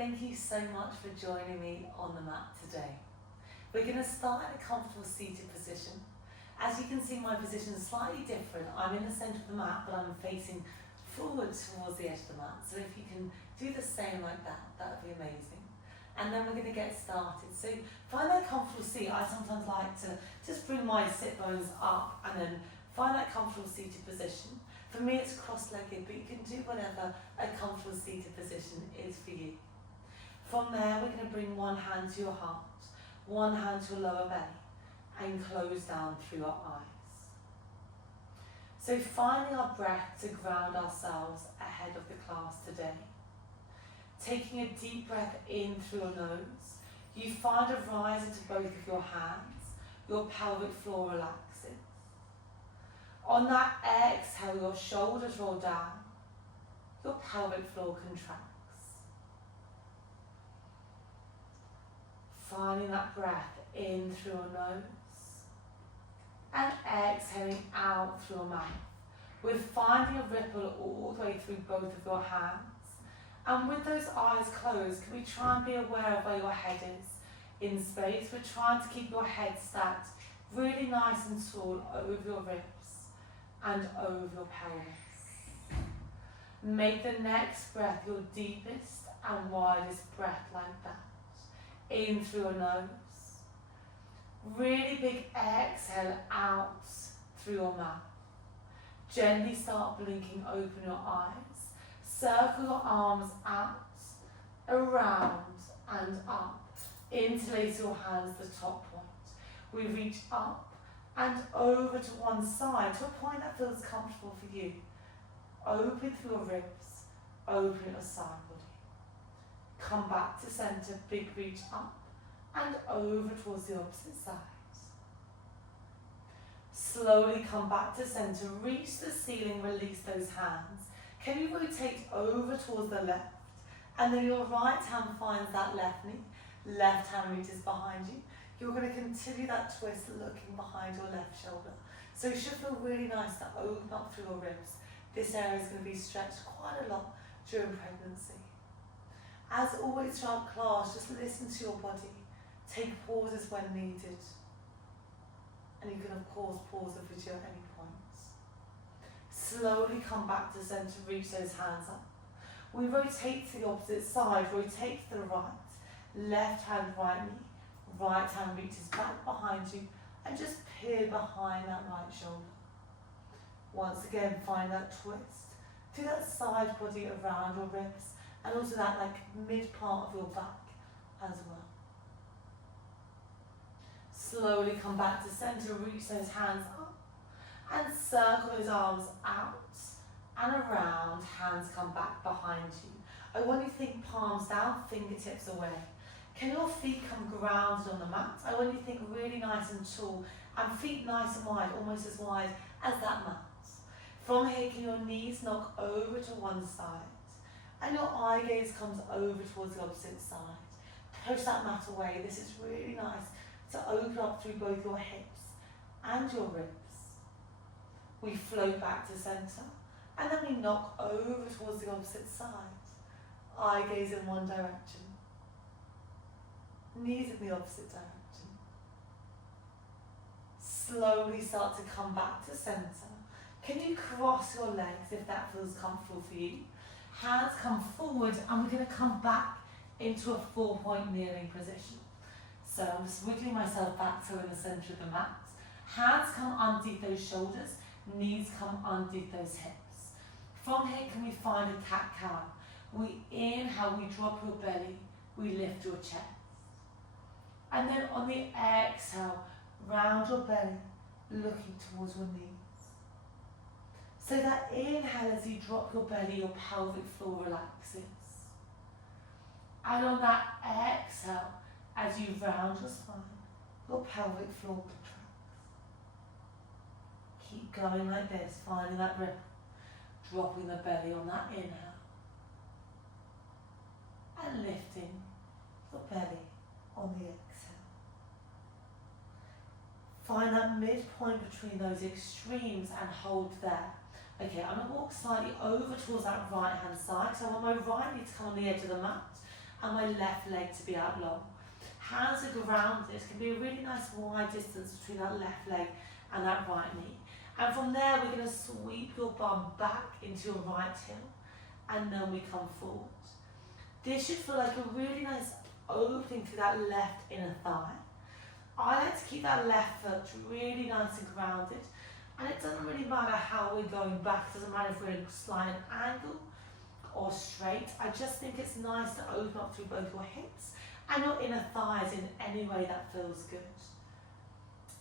Thank you so much for joining me on the mat today. We're going to start in a comfortable seated position. As you can see, my position is slightly different. I'm in the centre of the mat, but I'm facing forward towards the edge of the mat. So if you can do the same like that, that would be amazing. And then we're going to get started. So find that comfortable seat. I sometimes like to just bring my sit bones up and then find that comfortable seated position. For me, it's cross-legged, but you can do whatever a comfortable seated position is for you. From there, we're going to bring one hand to your heart, one hand to your lower belly, and close down through your eyes. So finding our breath to ground ourselves ahead of the class today. Taking a deep breath in through your nose, you find a rise into both of your hands, your pelvic floor relaxes. On that exhale, your shoulders roll down, your pelvic floor contracts. Finding that breath in through your nose and exhaling out through your mouth. We're finding a ripple all the way through both of your hands. And with those eyes closed, can we try and be aware of where your head is in space? We're trying to keep your head stacked really nice and tall over your ribs and over your pelvis. Make the next breath your deepest and widest breath like that. In through your nose. Really big exhale out through your mouth. Gently start blinking open your eyes. Circle your arms out, around and up. Interlace your hands to the top point. We reach up and over to one side to a point that feels comfortable for you. Open through your ribs, open your side body. Come back to center, big reach up and over towards the opposite side. Slowly come back to center, reach the ceiling, release those hands. Can you rotate over towards the left? And then your right hand finds that left knee, left hand reaches behind you. You're going to continue that twist looking behind your left shoulder. So it should feel really nice to open up through your ribs. This area is going to be stretched quite a lot during pregnancy. As always throughout class, just listen to your body. Take pauses when needed. And you can of course pause the video at any point. Slowly come back to center, reach those hands up. We rotate to the opposite side, rotate to the right. Left hand, right knee. Right hand reaches back behind you and just peer behind that right shoulder. Once again, find that twist. Do that side body around your ribs. And also that mid part of your back as well. Slowly come back to center, reach those hands up and circle those arms out and around, hands come back behind you. I want you to think palms down, fingertips away. Can your feet come grounded on the mat? I want you to think really nice and tall and feet nice and wide, almost as wide as that mat. From here, can your knees knock over to one side? And your eye gaze comes over towards the opposite side. Push that mat away. This is really nice to open up through both your hips and your ribs. We float back to center and then we knock over towards the opposite side. Eye gaze in one direction. Knees in the opposite direction. Slowly start to come back to center. Can you cross your legs if that feels comfortable for you? Hands come forward and we're going to come back into a 4-point kneeling position. So I'm just wiggling myself back so in the center of the mat. Hands come underneath those shoulders, knees come underneath those hips. From here, can we find a cat-cow? We inhale, we drop your belly, we lift your chest. And then on the exhale, round your belly, looking towards your knees. So that inhale, as you drop your belly, your pelvic floor relaxes. And on that exhale, as you round your spine, your pelvic floor contracts. Keep going like this, finding that ripple, dropping the belly on that inhale. And lifting your belly on the exhale. Find that midpoint between those extremes and hold there. Okay, I'm going to walk slightly over towards that right hand side. So I want my right knee to come on the edge of the mat and my left leg to be out long. Hands are grounded. It can be a really nice wide distance between that left leg and that right knee. And from there, we're going to sweep your bum back into your right heel, and then we come forward. This should feel like a really nice opening through that left inner thigh. I like to keep that left foot really nice and grounded, and it doesn't really matter how we're going back. It doesn't matter if we're in a slight angle or straight. I just think it's nice to open up through both your hips and your inner thighs in any way that feels good.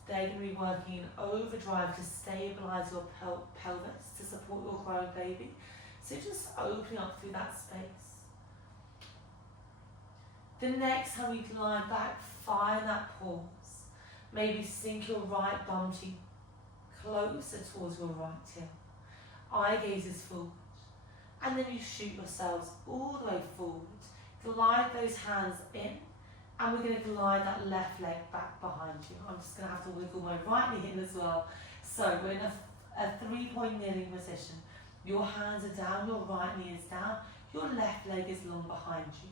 They're going to be working in overdrive to stabilise your pelvis, to support your growing baby. So just opening up through that space. The next time we glide back, find that pause. Maybe sink your right bum cheek closer towards your right heel. Eye gaze is forward. And then you shoot yourselves all the way forward. Glide those hands in. And we're going to glide that left leg back behind you. I'm just going to have to wiggle my right knee in as well. So we're in a 3-point kneeling position. Your hands are down, your right knee is down, your left leg is long behind you.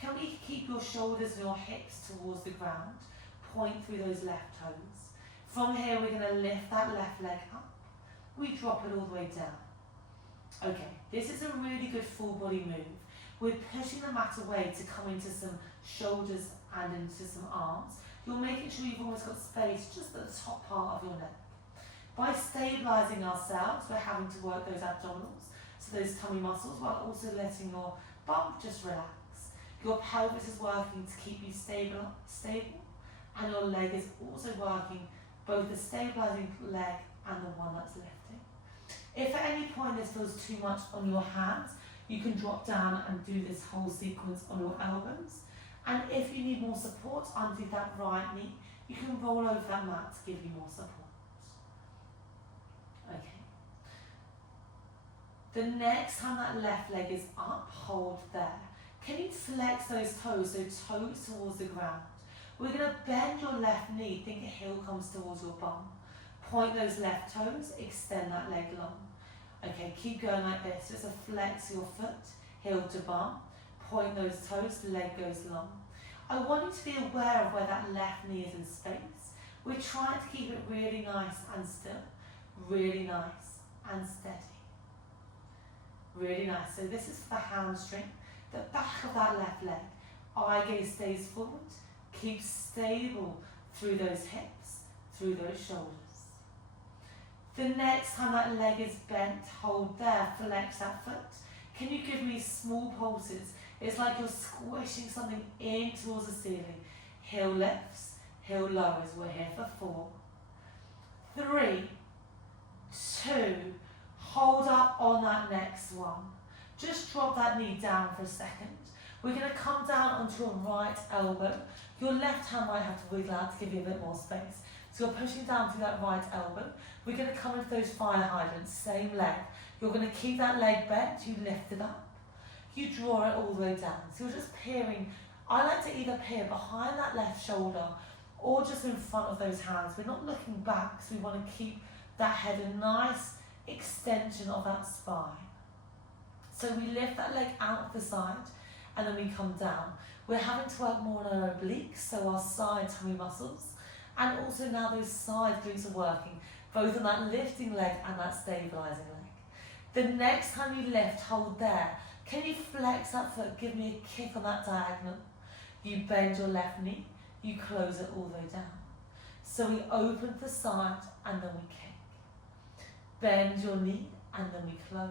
Can we keep your shoulders and your hips towards the ground? Point through those left toes. From here, we're going to lift that left leg up. We drop it all the way down. Okay, this is a really good full body move. We're pushing the mat away to come into some shoulders and into some arms. You're making sure you've always got space just at the top part of your neck. By stabilising ourselves, we're having to work those abdominals, so those tummy muscles, while also letting your bum just relax. Your pelvis is working to keep you stable, and your leg is also working, both the stabilising leg and the one that's lifting. If at any point this feels too much on your hands, you can drop down and do this whole sequence on your elbows. And if you need more support underneath that right knee, you can roll over that mat to give you more support. Okay. The next time that left leg is up, hold there. Can you flex those toes, so toes towards the ground? We're going to bend your left knee, think a heel comes towards your bum. Point those left toes, extend that leg long. Okay, keep going like this. Just a flex your foot, heel to bum. Point those toes, the leg goes long. I want you to be aware of where that left knee is in space. We're trying to keep it really nice and still. Really nice and steady. Really nice. So this is for the hamstring. The back of that left leg. Eye gaze stays forward. Keep stable through those hips, through those shoulders. The next time that leg is bent, hold there, flex that foot. Can you give me small pulses? It's like you're squishing something in towards the ceiling. Heel lifts, heel lowers. We're here for 4, 3, 2, hold up on that next one. Just drop that knee down for a second. We're going to come down onto your right elbow. Your left hand might have to wiggle out to give you a bit more space. So you're pushing down through that right elbow. We're going to come into those fire hydrants, same leg. You're going to keep that leg bent, you lift it up. You draw it all the way down. So you're just peering. I like to either peer behind that left shoulder or just in front of those hands. We're not looking back, so we want to keep that head a nice extension of that spine. So we lift that leg out the side and then we come down. We're having to work more on our obliques, so our side tummy muscles. And also now those side glutes are working, both on that lifting leg and that stabilising leg. The next time you lift, hold there. Can you flex that foot? Give me a kick on that diagonal. You bend your left knee, you close it all the way down. So we open the side and then we kick. Bend your knee and then we close.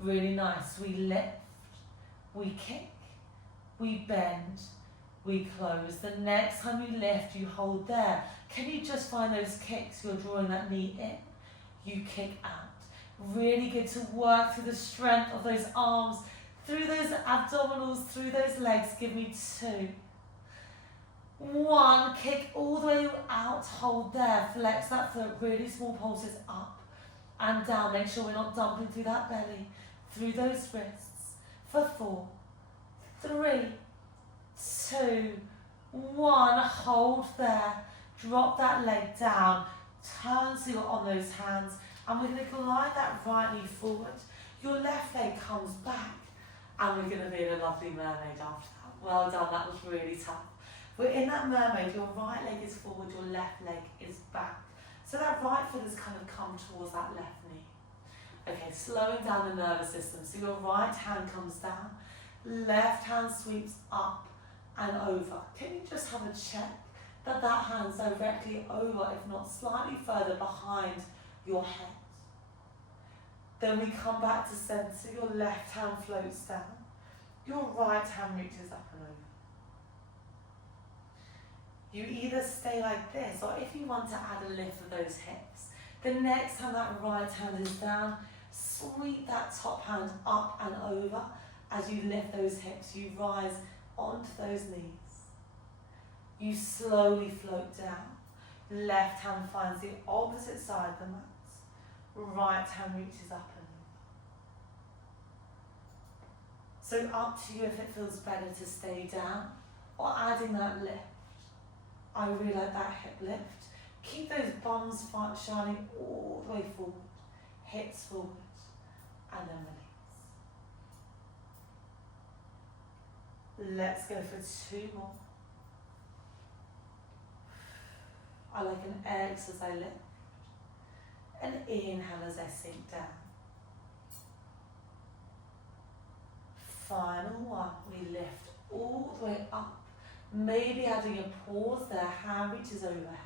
Really nice. We lift, we kick, we bend, we close. The next time you lift, you hold there. Can you just find those kicks? You're drawing that knee in, you kick out. Really good to work through the strength of those arms, through those abdominals, through those legs. Give me 2. 1, kick all the way out, hold there. Flex that foot, really small pulses up and down. Make sure we're not dumping through that belly, through those wrists. For 4, 3, 2, 1, hold there. Drop that leg down, turn so you're on those hands, and we're going to glide that right knee forward. Your left leg comes back, And we're going to be in a lovely mermaid after that. Well done, that was really tough. We're in that mermaid, your right leg is forward, your left leg is back. So that right foot has kind of come towards that left knee. Okay, slowing down the nervous system. So your right hand comes down, left hand sweeps up and over. Can you just have a check that that hand's directly over, if not slightly further behind your head? Then we come back to centre, your left hand floats down, your right hand reaches up and over. You either stay like this, or if you want to add a lift of those hips, the next time that right hand is down, sweep that top hand up and over. As you lift those hips, you rise onto those knees. You slowly float down. Left hand finds the opposite side of the mat. Right hand reaches up and over. So up to you if it feels better to stay down or adding that lift. I really like that hip lift. Keep those bums shining all the way forward. Hips forward and then release. Let's go for 2 more. I like an exhale as I lift. And inhale as I sink down. Final one, we lift all the way up. Maybe adding a pause there, hand reaches overhead.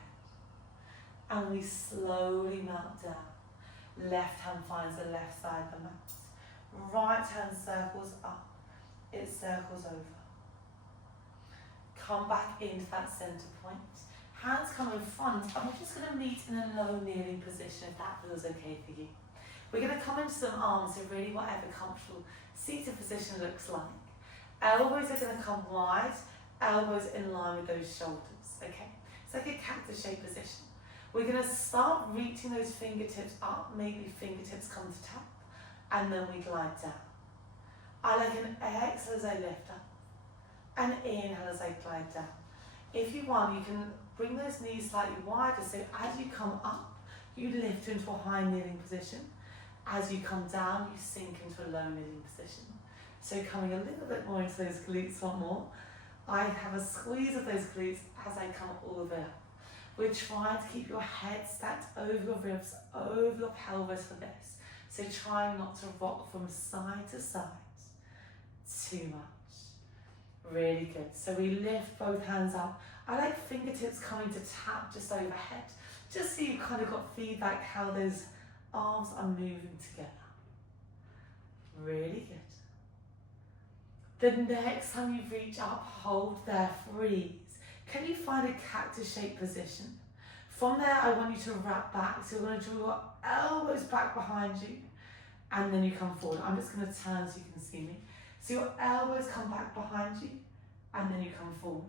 And we slowly melt down. Left hand finds the left side of the mat. Right hand circles up, it circles over. Come back into that centre point. Hands come in front, and we're just going to meet in a low kneeling position if that feels okay for you. We're going to come into some arms, so really whatever comfortable seated position looks like. Elbows are going to come wide, elbows in line with those shoulders, okay? It's like a cactus shaped position. We're going to start reaching those fingertips up, maybe fingertips come to tap, and then we glide down. I like an exhale as I lift up, and inhale as I glide down. If you want, you can bring those knees slightly wider, so as you come up, you lift into a high kneeling position. As you come down, you sink into a low kneeling position. So coming a little bit more into those glutes, one more. I have a squeeze of those glutes as I come all the way up. We're trying to keep your head stacked over your ribs, over your pelvis for this. So trying not to rock from side to side too much. Really good. So we lift both hands up. I like fingertips coming to tap just overhead, just so you've kind of got feedback how those arms are moving together. Really good. The next time you reach up, hold there, freeze. Can you find a cactus shaped position? From there, I want you to wrap back. So you're going to draw your elbows back behind you, and then you come forward. I'm just going to turn so you can see me. So your elbows come back behind you, and then you come forward.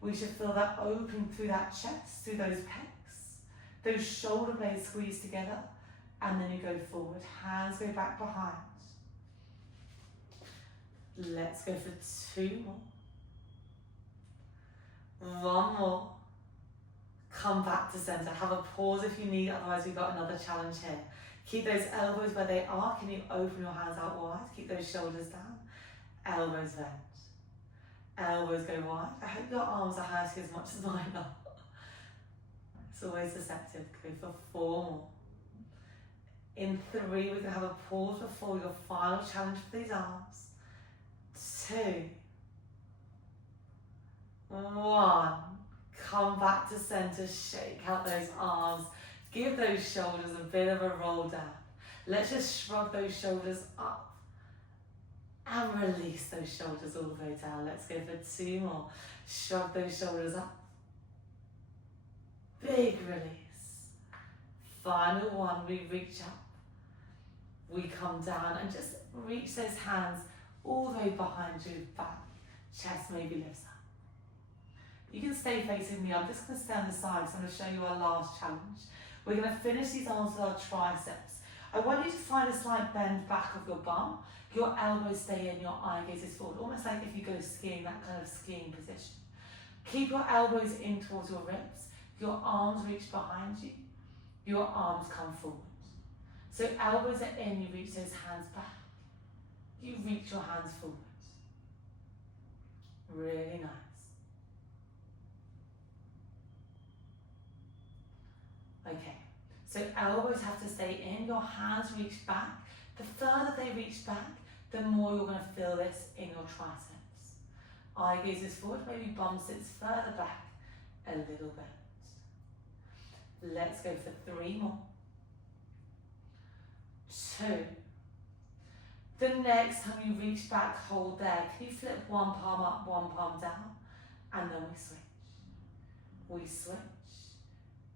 We should feel that opening through that chest, through those pecs. Those shoulder blades squeeze together, and then you go forward. Hands go back behind. Let's go for 2 more. 1 more. Come back to center. Have a pause if you need, otherwise we've got another challenge here. Keep those elbows where they are. Can you open your hands out wide? Keep those shoulders down. Elbows bend. Elbows go wide. I hope your arms are hurting as much as mine are. It's always deceptive. Go for 4 more. In 3, we're going to have a pause before your final challenge for these arms. 2, 1. Come back to center, shake out those arms. Give those shoulders a bit of a roll down. Let's just shrug those shoulders up and release those shoulders all the way down. Let's go for 2 more. Shrug those shoulders up. Big release. Final one, we reach up. We come down and just reach those hands all the way behind you, back. Chest maybe lifts up. You can stay facing me. I'm just going to stay on the side, so I'm going to show you our last challenge. We're going to finish these arms with our triceps. I want you to find a slight bend back of your bum. Your elbows stay in, your eye gaze is forward, almost like if you go skiing, that kind of skiing position. Keep your elbows in towards your ribs. Your arms reach behind you. Your arms come forward. So elbows are in, you reach those hands back. you reach your hands forward. Really nice. Okay, so elbows have to stay in, your hands reach back. The further they reach back, the more you're going to feel this in your triceps. Eye gazes forward, maybe bum sits further back a little bit. Let's go for 3 more. 2. The next time you reach back, hold there. Can you flip one palm up, one palm down? And then we switch. We switch.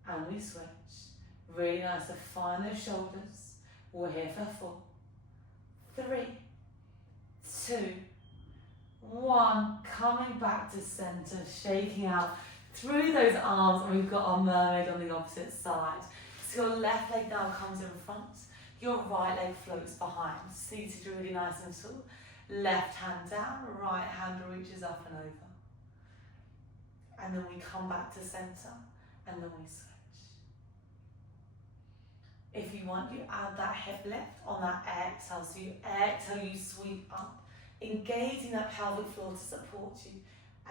And we switch. Really nice to find those shoulders. We're here for 4, 3, 2, 1. Coming back to center, shaking out through those arms, and we've got our mermaid on the opposite side. So your left leg now comes in front, your right leg floats behind. Seated really nice and tall. Left hand down, right hand reaches up and over. And then we come back to center, and then we switch. If you want, you add that hip lift on that exhale. So you exhale, you sweep up, engaging that pelvic floor to support you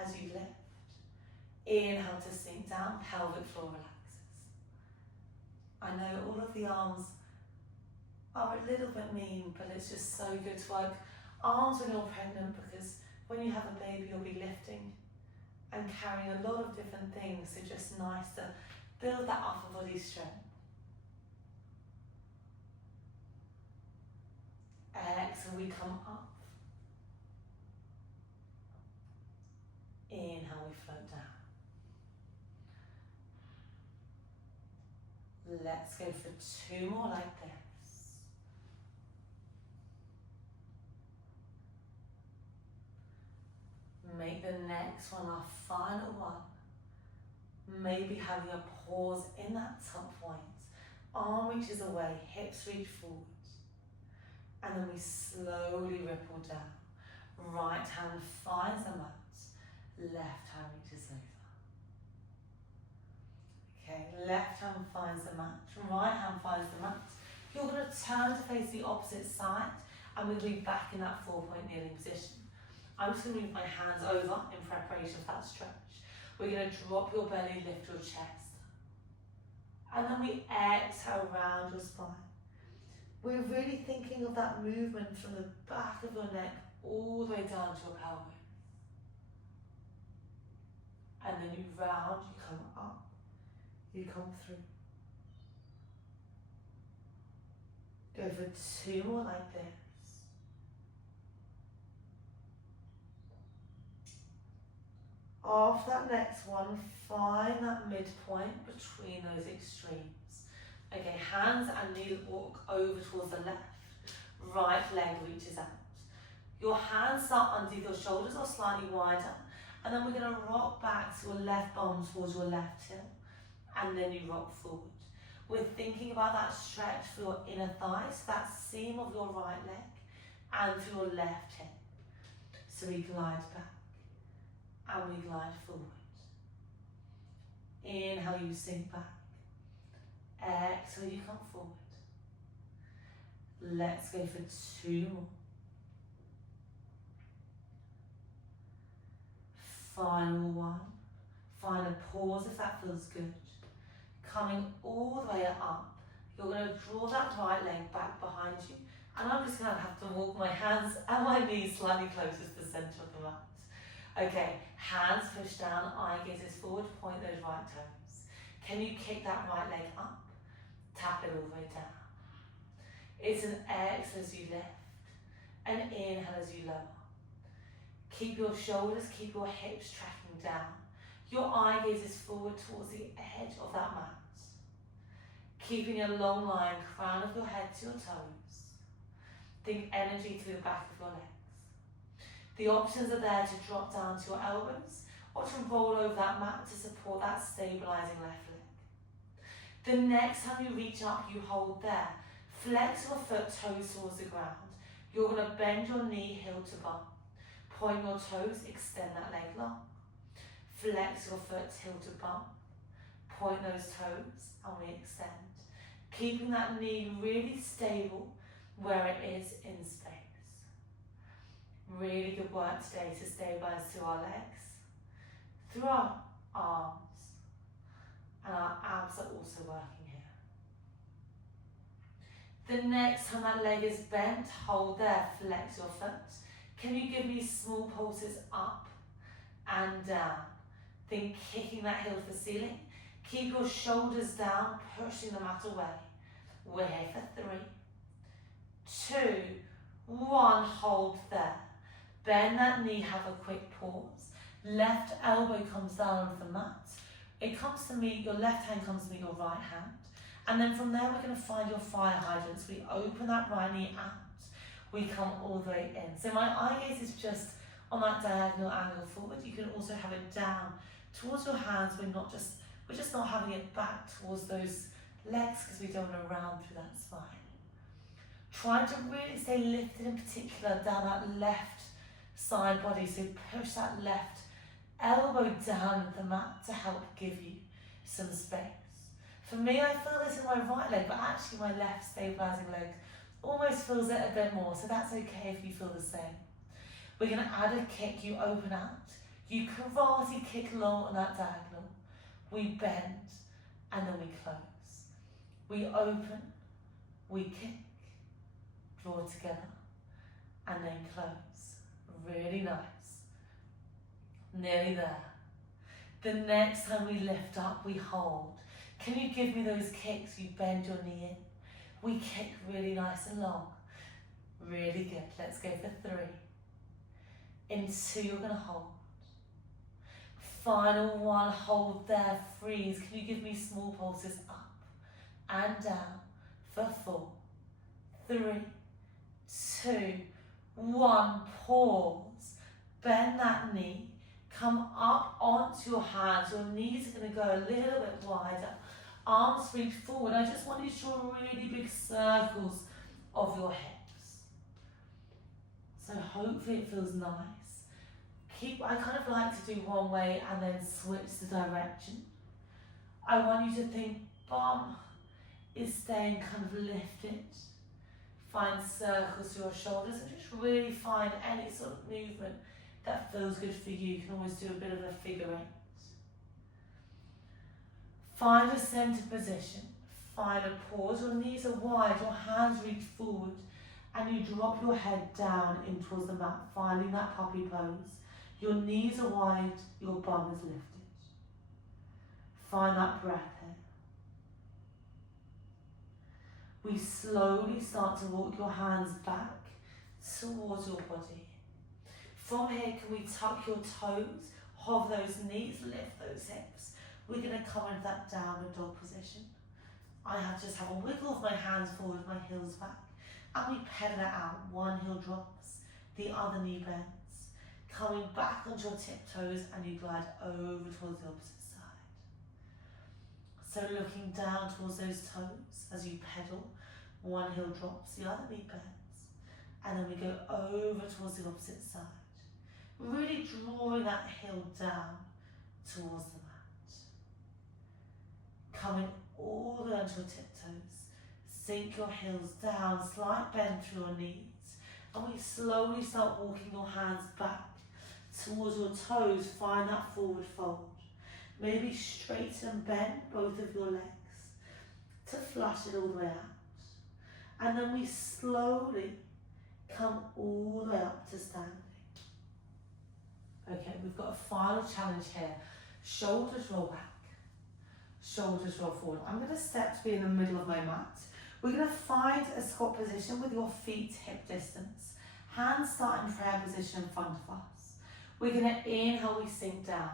as you lift. Inhale to sink down, pelvic floor relaxes. I know all of the arms are a little bit mean, but it's just so good to work arms when you're pregnant, because when you have a baby, you'll be lifting and carrying a lot of different things. So just nice to build that upper body strength. Exhale, we come up. Inhale, we float down. Let's go for 2 more like this. Make the next one our final one. Maybe having a pause in that top point. Arm reaches away, hips reach forward. And then we slowly ripple down. Right hand finds the mat. Left hand reaches over. Okay, left hand finds the mat. Right hand finds the mat. You're going to turn to face the opposite side, and we'll be back in that 4-point kneeling position. I'm just going to move my hands over in preparation for that stretch. We're going to drop your belly, lift your chest. And then we exhale round your spine. We're really thinking of that movement from the back of your neck all the way down to your pelvis. And then you round, you come up, you come through. Go for 2 more like this. After that next one, find that midpoint between those extremes. Okay, hands and knees walk over towards the left. Right leg reaches out. Your hands start underneath your shoulders or slightly wider. And then we're going to rock back to your left bum towards your left hip. And then you rock forward. We're thinking about that stretch for your inner thighs, that seam of your right leg, and for your left hip. So we glide back. And we glide forward. Inhale, you sink back. Exhale, you come forward. Let's go for 2 more. Final one. Find a pause if that feels good. Coming all the way up, you're going to draw that right leg back behind you, and I'm just going to have to walk my hands and my knees slightly closer to the centre of the mat. Okay, hands push down, eye gazes forward, point those right toes. Can you kick that right leg up? Tap it all the way down. It's an exhale as you lift, and inhale as you lower. Keep your shoulders, keep your hips tracking down. Your eye gazes forward towards the edge of that mat. Keeping a long line, crown of your head to your toes. Think energy through the back of your legs. The options are there to drop down to your elbows or to roll over that mat to support that stabilizing left leg. The next time you reach up, you hold there. Flex your foot, toes towards the ground. You're going to bend your knee, heel to bum. Point your toes, extend that leg long. Flex your foot, heel to bum. Point those toes, and we extend. Keeping that knee really stable where it is in space. Really good work today to stabilise through our legs, through our arms, and our abs are also working here. The next time that leg is bent, hold there, flex your foot. Can you give me small pulses up and down? Then kicking that heel to the ceiling. Keep your shoulders down, pushing the mat away. We're here for 3, 2, 1, hold there. Bend that knee, have a quick pause. Left elbow comes down onto the mat. It comes to meet, your left hand comes to meet your right hand. And then from there, we're going to find your fire hydrants. We open that right knee out. We come all the way in. So my eye gaze is just on that diagonal angle forward. You can also have it down towards your hands. We're just not having it back towards those legs because we don't want to round through that spine. Trying to really stay lifted in particular down that left side body. So push that left elbow down into the mat to help give you some space. For me, I feel this in my right leg, but actually my left stabilising leg almost feels it a bit more, so that's okay if you feel the same. We're going to add a kick, you open out, you karate kick long on that diagonal, we bend, and then we close. We open, we kick, draw together, and then close. Really nice. Nearly there. The next time we lift up, we hold. Can you give me those kicks? You bend your knee in. We kick really nice and long. Really good. Let's go for 3. In 2, you're going to hold. Final 1, hold there, freeze. Can you give me small pulses up and down for 4, 3, 2, 1, pause. Bend that knee. Come up onto your hands. Your knees are going to go a little bit wider. Arms reach forward. I just want you to draw really big circles of your hips. So hopefully it feels nice. I kind of like to do one way and then switch the direction. I want you to think bum is staying kind of lifted. Find circles to your shoulders and just really find any sort of movement that feels good for you. You can always do a bit of a figure 8. Find a centered position. Find a pause. Your knees are wide, your hands reach forward, and you drop your head down in towards the mat, finding that puppy pose. Your knees are wide, your bum is lifted. Find that breath here. We slowly start to walk your hands back towards your body. From here, can we tuck your toes, hover those knees, lift those hips. We're going to come into that downward dog position. I just have a wiggle of my hands forward, my heels back, and we pedal it out. One heel drops, the other knee bends. Coming back onto your tiptoes and you glide over towards the opposite side. So looking down towards those toes as you pedal, one heel drops, the other knee bends, and then we go over towards the opposite side. Really drawing that heel down towards the mat. Coming all the way onto your tiptoes, sink your heels down, slight bend through your knees, and we slowly start walking your hands back towards your toes. Find that forward fold. Maybe straighten and bend both of your legs to flush it all the way out. And then we slowly come all the way up to standing. Okay, we've got a final challenge here. Shoulders roll back, shoulders roll forward. I'm going to step to be in the middle of my mat. We're going to find a squat position with your feet hip distance. Hands start in prayer position in front of us. We're going to inhale, we sink down.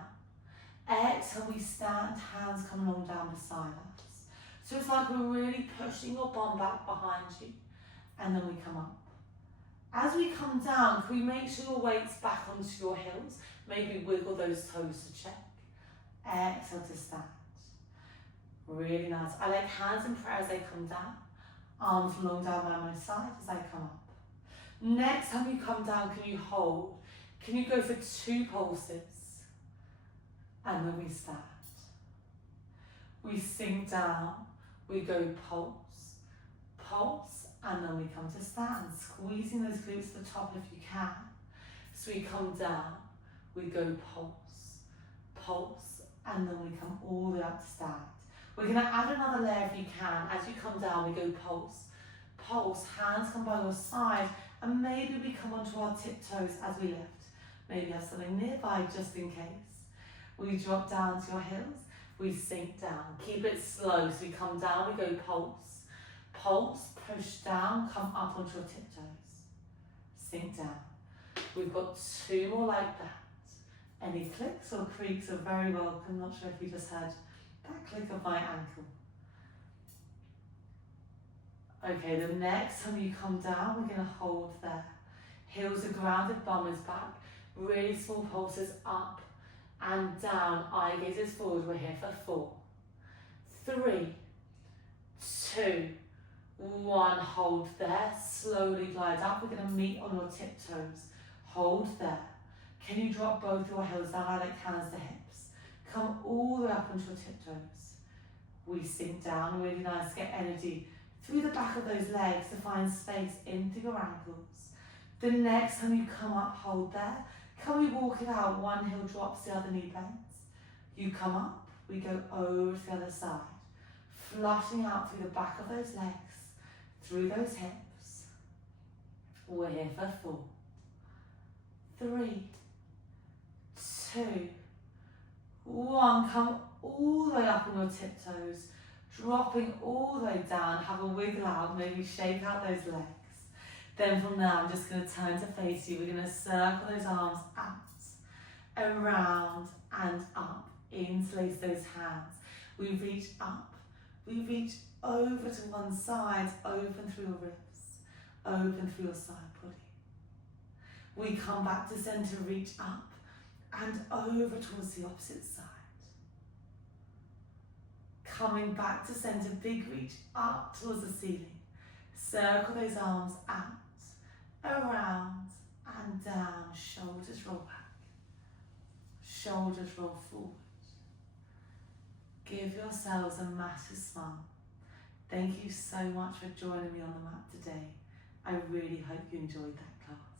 Exhale, we stand, hands come along down beside us. So it's like we're really pushing your bum back behind you, and then we come up. As we come down, can we make sure your weight's back onto your heels? Maybe wiggle those toes to check. Exhale to stand. Really nice. I like hands in prayer as they come down. Arms long down by my side as I come up. Next time you come down, can you hold? Can you go for 2 pulses? And then we stand. We sink down. We go pulse, pulse, and then we come to stand. Squeezing those glutes to the top if you can. So we come down, we go pulse, pulse, and then we come all the way up to stand. We're going to add another layer if you can. As you come down, we go pulse, pulse, hands come by your side, and maybe we come onto our tiptoes as we lift. Maybe have something nearby just in case. We drop down to your heels, we sink down. Keep it slow, so we come down, we go pulse, pulse, push down, come up onto your tiptoes, sink down. We've got 2 more like that. Any clicks or creaks are very welcome. Not sure if you just heard that click of my ankle. Okay, the next time you come down, we're going to hold there. Heels are grounded, bum is back. Really small pulses up and down. Eye gaze is forward. We're here for 4, 3, 2, 1. Hold there. Slowly glide up. We're going to meet on your tiptoes. Hold there. Can you drop both your heels down? I like hands to hips. Come all the way up onto your tiptoes. We sink down. Really nice. Get energy through the back of those legs to find space into your ankles. The next time you come up, hold there. Can we walk it out? One heel drops, the other knee bends. You come up, we go over to the other side. Flushing out through the back of those legs, through those hips. We're here for 4, 3, 2, 1. Come all the way up on your tiptoes, dropping all the way down. Have a wiggle out, maybe shake out those legs. Then from now, I'm just going to turn to face you. We're going to circle those arms out, around and up. Interlace those hands. We reach up. We reach over to one side, open through your ribs, open through your side body. We come back to center, reach up and over towards the opposite side. Coming back to center, big reach up towards the ceiling. Circle those arms out, around and down. Shoulders roll back, shoulders roll forward. Give yourselves a massive smile. Thank you so much for joining me on the mat today. I really hope you enjoyed that class.